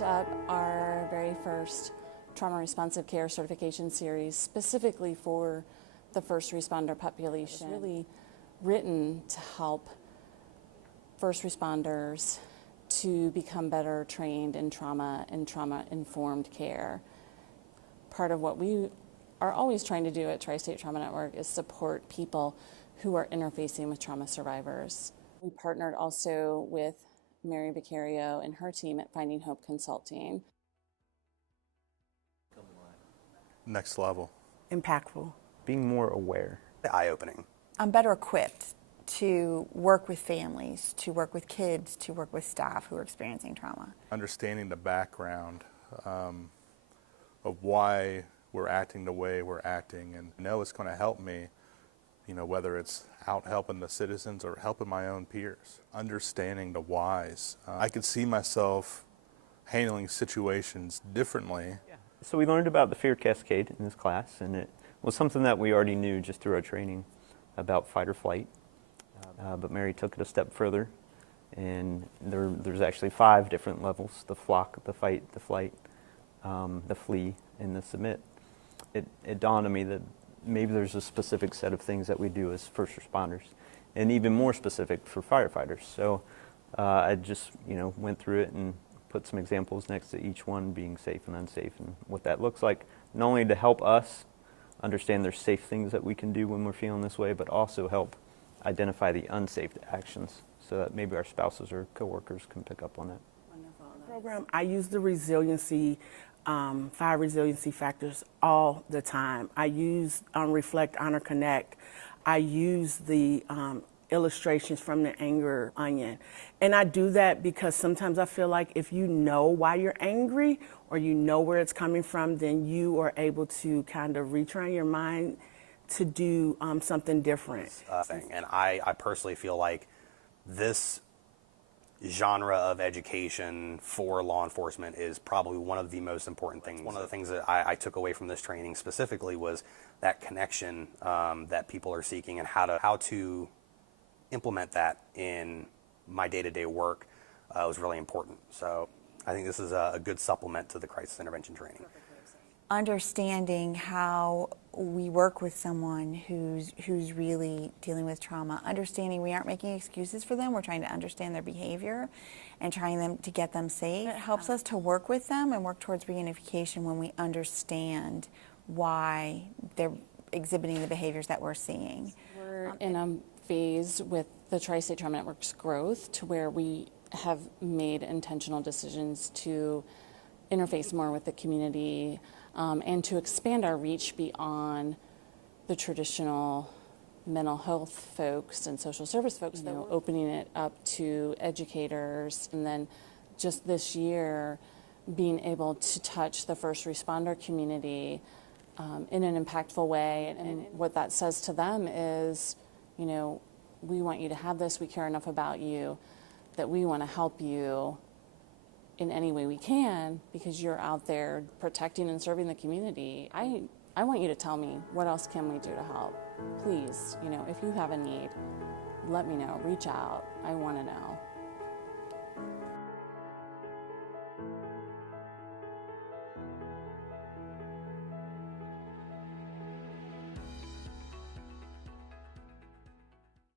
wrapped up our very first trauma responsive care certification series specifically for the first responder population. It's really written to help first responders to become better trained in trauma and trauma-informed care. Part of what we are always trying to do at Tristate Trauma Network is support people who are interfacing with trauma survivors. We partnered also with Mary Vicario and her team at Finding Hope Consulting. Next level. Impactful. Being more aware. Eye-opening. I'm better equipped to work with families, to work with kids, to work with staff who are experiencing trauma. Understanding the background of why we're acting the way we're acting, and I know it's going to help me, whether it's out helping the citizens or helping my own peers. Understanding the whys. I could see myself handling situations differently. Yeah. So we learned about the fear cascade in this class, and it was something that we already knew just through our training about fight or flight. But Mary took it a step further, and there's actually 5 different levels: the flock, the fight, the flight, the flee, and the submit. It dawned on me that maybe there's a specific set of things that we do as first responders, and even more specific for firefighters. So I just went through it and put some examples next to each one, being safe and unsafe, and what that looks like, not only to help us understand there's safe things that we can do when we're feeling this way, but also help identify the unsafe actions so that maybe our spouses or coworkers can pick up on that. Program, I use the resiliency, 5 resiliency factors all the time. I use Reflect, Honor, Connect. I use the illustrations from the Anger Onion. And I do that because sometimes I feel like if you know why you're angry or you know where it's coming from, then you are able to kind of retrain your mind to do something different. And I personally feel like this genre of education for law enforcement is probably one of the most important things. One of the things that I took away from this training specifically was that connection that people are seeking, and how to implement that in my day-to-day work was really important. So I think this is a good supplement to the crisis intervention training. Understanding how we work with someone who's really dealing with trauma, understanding we aren't making excuses for them, we're trying to understand their behavior and trying to get them safe. It helps us to work with them and work towards reunification when we understand why they're exhibiting the behaviors that we're seeing. We're in a phase with the Tri-State Trauma Network's growth to where we have made intentional decisions to interface more with the community, and to expand our reach beyond the traditional mental health folks and social service folks, opening it up to educators. And then just this year, being able to touch the first responder community in an impactful way. And what that says to them is, we want you to have this, we care enough about you that we want to help you in any way we can, because you're out there protecting and serving the community. I want you to tell me, what else can we do to help? Please, if you have a need, let me know, reach out, I want to know.